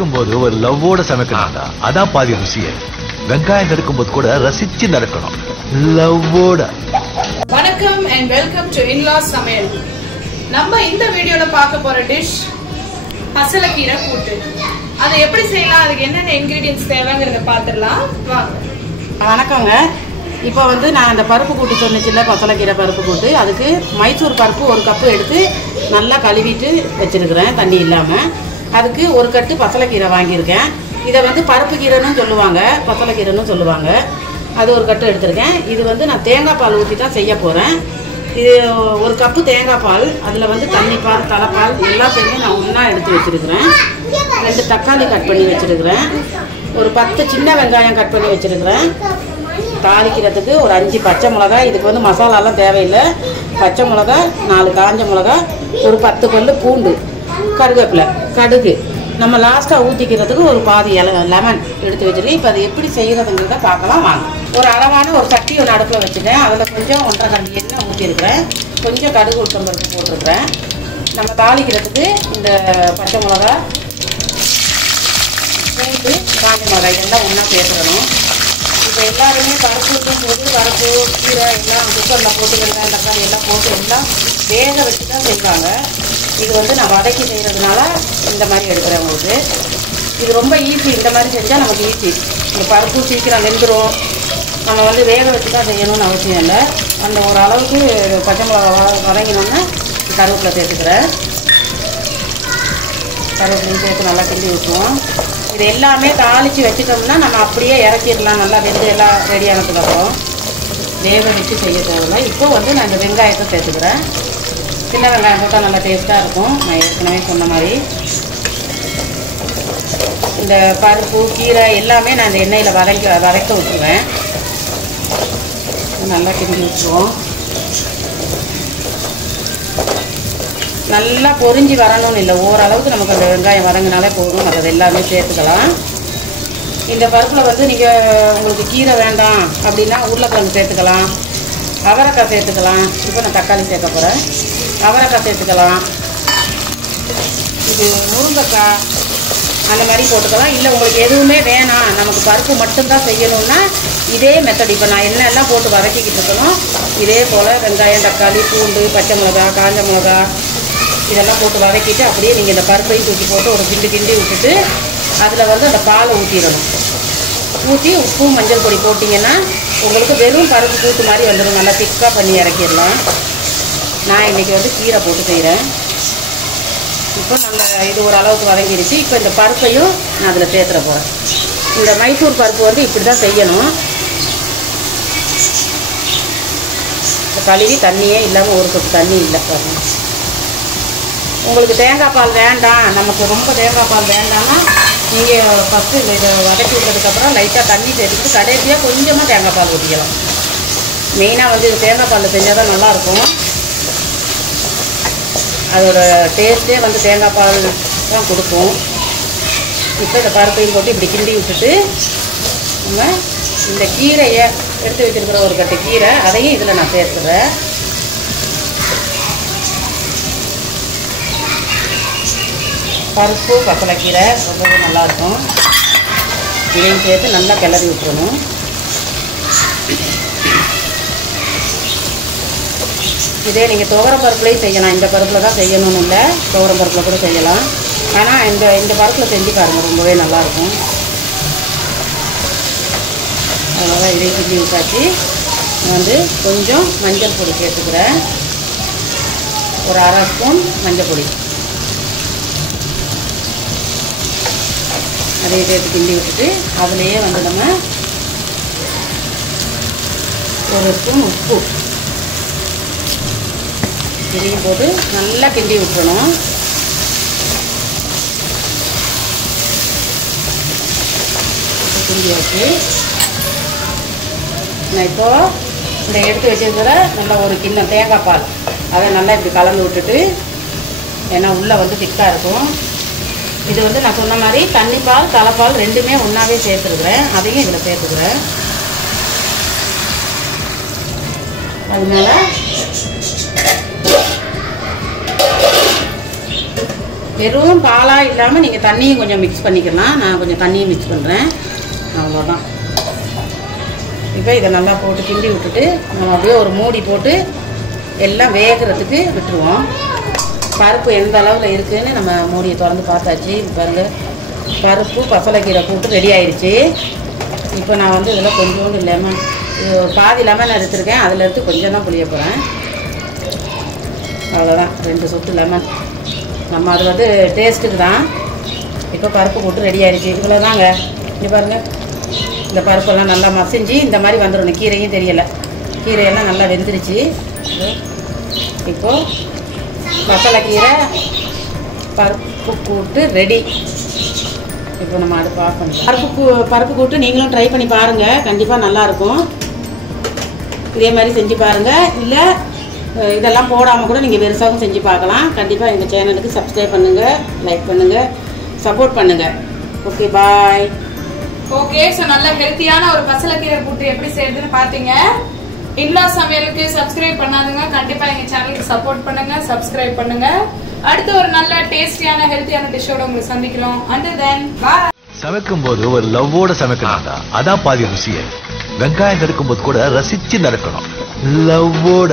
சமைக்கும்போது ஒரு லவ்வோட சமைக்கணும்டா. அதான் பாதி ருசியே. வெங்காயம் நறுக்கும்போது கூட ரசிச்சு நறுக்கணும், லவ்வோட. வணக்கம் and welcome to in-laws சமையல். நம்ம இந்த வீடியோல பார்க்க போற டிஷ் பசலைக்கீரை கூட்டு. அதை எப்படி செய்யலாம், அதுக்கு என்னென்ன இன்கிரீடியன்ஸ் தேவைங்கிறத பார்த்துடலாம் வாங்க. வணக்கங்க. இப்போ நான் அந்த பருப்பு கூட்டு சொன்னிச்சில்ல, பசலைக்கீரை பருப்பு கூட்டு, அதுக்கு மைசூர் பருப்பு 1 கப்பு எடுத்து நல்லா கழுவிட்டு வச்சுருக்கிறேன் தண்ணி இல்லாமல். அதுக்கு 1 கட்டு பசலைக்கீரை வாங்கியிருக்கேன். இதை பருப்பு கீரைன்னு சொல்லுவாங்க, பசலைக்கீரைன்னு சொல்லுவாங்க. அது 1 கட்டு எடுத்திருக்கேன். இது நான் தேங்காய் பால் ஊற்றி தான் செய்ய போகிறேன். இது 1 கப்பு தேங்காய் பால், அதில் தண்ணி பால், தலைப்பால் எல்லாத்தையுமே நான் ஒன்றா எடுத்து வச்சுருக்கிறேன். 2 தக்காளி கட் பண்ணி வச்சுருக்கிறேன். ஒரு 10 சின்ன வெங்காயம் கட் பண்ணி வச்சுருக்கிறேன். தாளிக்கிறதுக்கு ஒரு 5 பச்சை மிளகா. இதுக்கு மசாலாலாம் தேவையில்லை. பச்சை மிளகா, 4 காஞ்ச மிளகா, ஒரு 10 பல்லு பூண்டு, கருவேப்பிலை, கடுகு. நம்ம லாஸ்ட்டாக ஊற்றிக்கிறதுக்கு ஒரு பாதி லெமன் எடுத்து வச்சுருக்கேன். இப்போ அதை எப்படி செய்கிறதுங்கிறத பார்க்கலாம் வாங்க. ஒரு அளவான ஒரு சட்டி ஒன்று அடுப்பில் வச்சுட்டேன். அதில் கொஞ்சம் 1.5 கரண்டி எண்ணெய் ஊற்றிருக்கிறேன். கொஞ்சம் கடுகு உளுத்தம்பருப்பு போட்டிருக்கிறேன். நம்ம தாளிக்கிறதுக்கு இந்த பச்சை மிளகா, பூண்டு, காஞ்ச மிளகாய் இதெல்லாம் ஒன்றா சேர்த்துக்கணும். இப்போ எல்லாருமே பருப்பு போது பருப்பு கீரை எல்லாம் குக்கரில் போட்டு வெங்காயம் தக்காளி எல்லாம் போட்டு எல்லாம் வேக வச்சு தான் செய்வாங்க. இது நான் வதக்கி செய்கிறதுனால இந்த மாதிரி எடுக்கிறேன் உங்களுக்கு. இது ரொம்ப ஈஸி. இந்த மாதிரி செஞ்சால் நமக்கு ஈஸி. இந்த பருப்பு சீக்கிரம் வெந்துடும். நம்ம வேக வச்சு தான் செய்யணும்னு அவசியம் இல்லை. அந்த ஒரு அளவுக்கு பச்சை மிளகா வதங்கினோன்னா கருவேப்பிலை சேர்த்துக்கிறேன். கருவேப்பிலையும் சேர்த்து நல்லா கிண்டி விட்டுருவோம். இது எல்லாமே தாளித்து வச்சுட்டோம்னா நம்ம அப்படியே இறக்கிடலாம். நல்லா வெந்து எல்லாம் ரெடியானதுக்கப்புறம் வேக வச்சு செய்ய தேவையில்லை. இப்போது நான் இந்த வெங்காயத்தை சேர்த்துக்கிறேன். சின்ன வெங்காயம் போட்டால் நல்லா டேஸ்ட்டாக இருக்கும். நான் ஏற்கனவே சொன்ன மாதிரி இந்த பருப்பு கீரை எல்லாமே நான் இந்த எண்ணெயில் வதக்க விட்டுருவேன். நல்லா கிண்டி விட்டுருவோம். நல்லா பொரிஞ்சு வரணும்னு இல்லை, ஓரளவுக்கு நமக்கு அந்த வெங்காயம் வதங்கினாலே போதும். மற்றது எல்லாமே சேர்த்துக்கலாம். இந்த பருப்பில் நீங்கள் உங்களுக்கு கீரை வேண்டாம் அப்படின்னா உருளைக்கிழங்கு சேர்த்துக்கலாம், அவரைக்காய் சேர்த்துக்கலாம். இப்போ நான் தக்காளி சேர்க்க போகிறேன். அவரைக்காய் சேர்த்துக்கலாம், இது முருங்கைக்காய் அந்த மாதிரி போட்டுக்கலாம். இல்லை உங்களுக்கு எதுவுமே வேணாம், நமக்கு பருப்பு மட்டும்தான் செய்யணும்னா இதே மெத்தட். இப்போ நான் எண்ணெயெல்லாம் போட்டு வதக்கிக்கிட்டு இருக்கணும். இதே போல் வெங்காயம், தக்காளி, பூண்டு, பச்சை மிளகா, காஞ்ச மிளகா இதெல்லாம் போட்டு வதக்கிட்டு அப்படியே நீங்கள் இந்த பருப்பையும் தூக்கி போட்டு ஒரு கிண்டி விட்டுட்டு அதில் அந்த பாலை ஊற்றிடணும். ஊற்றி உப்பு மஞ்சள் பொடி போட்டிங்கன்னா உங்களுக்கு வெறும் பருப்பு கூட்டு மாதிரி வந்துடும். நல்லா திக்காக பண்ணி இறக்கிடலாம். நான் இன்றைக்கி கீரை போட்டு செய்கிறேன். இப்போ நல்ல இது ஒரு அளவுக்கு வதங்கிடுச்சு. இப்போ இந்த பருப்பையும் நான் அதில் சேர்த்துற போகிறேன். இந்த மைசூர் பருப்பு இப்படி தான் செய்யணும். இப்போ கழுவி தண்ணியே இல்லாமல் 1 கப் தண்ணி இல்லை பாருங்கள். உங்களுக்கு தேங்காய் பால் வேண்டாம், நமக்கு ரொம்ப தேங்காய் பால் வேண்டாம்னா நீங்கள் ஃபஸ்ட்டு இதை வதக்கி விட்டதுக்கப்புறம் லைட்டாக தண்ணி சேர்த்துட்டு கடைசியாக கொஞ்சமாக தேங்காய் பால் ஊற்றிக்கலாம். மெயினாக இது தேங்காய் பாலில் செஞ்சால் தான் நல்லாயிருக்கும். அதோட டேஸ்ட்டே தேங்காய் பால் தான் கொடுக்கும். இப்போ இந்த பருப்பையும் போட்டு இப்படி கிண்டி விட்டுட்டு நம்ம இந்த கீரையை எடுத்து வச்சுருக்கிற 1 கட்டு கீரை அதையும் இதில் நான் சேர்த்துக்கிறேன். பருப்பு பசலைக்கீரை ரொம்பவே நல்லாயிருக்கும். இதையும் சேர்த்து நல்லா கிளறி விட்டுறணும். இதே நீங்கள் துவரம் பருப்புலேயும் செய்யலாம். இந்த பருப்பில் தான் செய்யணும்னு இல்லை, துவரம் பருப்பில் கூட செய்யலாம். ஆனால் இந்த பருப்பில் செஞ்சு பாருங்கள், ரொம்பவே நல்லாயிருக்கும். அதனால் இதையும் கிண்டி விட்டாச்சு. கொஞ்சம் மஞ்சள் பொடி சேர்த்துக்கிறேன். ஒரு 1/2 ஸ்பூன் மஞ்சள் பொடி அதையும் சேர்த்து கிண்டி விட்டுட்டு அதுலேயே நம்ம 1 ஸ்பூன் உப்பு இதையும் போட்டு நல்லா கிண்டி விட்டுறணும். கிண்டி வச்சு நான் இப்போது இந்த எடுத்து வச்சுருக்கிற நல்லா ஒரு கிண்ணம் தேங்காய் பால் அதை நல்லா இப்படி கலந்து விட்டுட்டு, ஏன்னா உள்ளே திக்காக இருக்கும். இது நான் சொன்ன மாதிரி தண்ணி பால் தலைப்பால் ரெண்டுமே ஒன்றாவே சேர்த்துருக்குறேன். அதையும் இதில் சேர்த்துக்கிறேன். அதனால வெறும் பாலாக இல்லாமல் நீங்கள் தண்ணியும் கொஞ்சம் மிக்ஸ் பண்ணிக்கலாம். நான் கொஞ்சம் தண்ணியும் மிக்ஸ் பண்ணுறேன். அவ்வளோதான். இப்போ இதை நல்லா போட்டு கிண்டி விட்டுட்டு நம்ம அப்படியே ஒரு மூடி போட்டு எல்லாம் வேகிறதுக்கு விட்டுருவோம். பருப்பு எந்த அளவில் இருக்குதுன்னு நம்ம மூடியை திறந்து பார்த்தாச்சு. பாருங்கள், பருப்பு பசலைக்கீரை கூட்டு ரெடி ஆயிடுச்சு. இப்போ நான் வந்து இதில் கொஞ்சோண்டு லெமன், பாதி லெமன் எடுத்துருக்கேன். அதில் எடுத்து கொஞ்சம் தான் புளிய போகிறேன். அவ்வளோதான், 2 சொட்டு லெமன். நம்ம அது வந்து டேஸ்ட்டுக்கு தான். இப்போ பருப்பு கூட்டு ரெடி ஆயிடுச்சு. இவ்வளோ தாங்க. இங்கே பாருங்கள், இந்த பருப்பெல்லாம் நல்லா மசிஞ்சு இந்த மாதிரி வந்துடணும். கீரையும் தெரியலை, கீரையெல்லாம் நல்லா வெந்துருச்சு. இப்போது பசலைக்கீரை பருப்பு கூட்டு ரெடி. இப்போ நம்ம அடுப்பு ஆஃப் பண்ணிக்கலாம். பருப்பு கூட்டு நீங்களும் ட்ரை பண்ணி பாருங்கள், கண்டிப்பாக நல்லாயிருக்கும். இதே மாதிரி செஞ்சு பாருங்கள். இல்லை இதெல்லாம் போடாமல் கூட நீங்கள் பெருசாகவும் செஞ்சு பார்க்கலாம். கண்டிப்பாக எங்கள் சேனலுக்கு சப்ஸ்கிரைப் பண்ணுங்கள், லைக் பண்ணுங்கள், சப்போர்ட் பண்ணுங்கள். ஓகே, பாய். ஓகே, ஸோ நல்ல ஹெல்த்தியான ஒரு பசலைக்கீரை கூட்டு எப்படி செய்யறதுன்னு பார்த்தீங்க. இன்லா சமையலுக்கு சப்ஸ்கிரைப் பண்ணாதுங்க, கண்டிப்பா எங்க சேனலுக்கு சப்போர்ட் பண்ணுங்க, சப்ஸ்கிரைப் பண்ணுங்க. அடுத்து ஒரு நல்ல டேஸ்டியான ஹெல்த்தியான டிஷ்ஷோட உங்களை சந்திக்கலாம். until then bye. சமைக்கும் போது ஒரு லவ்வோட சமைக்கணும்டா, அதான் பாதி ருசியே. வெங்காயம் நறுக்கும் போது கூட ரசிச்சு நறுக்கணும், லவ்வோட.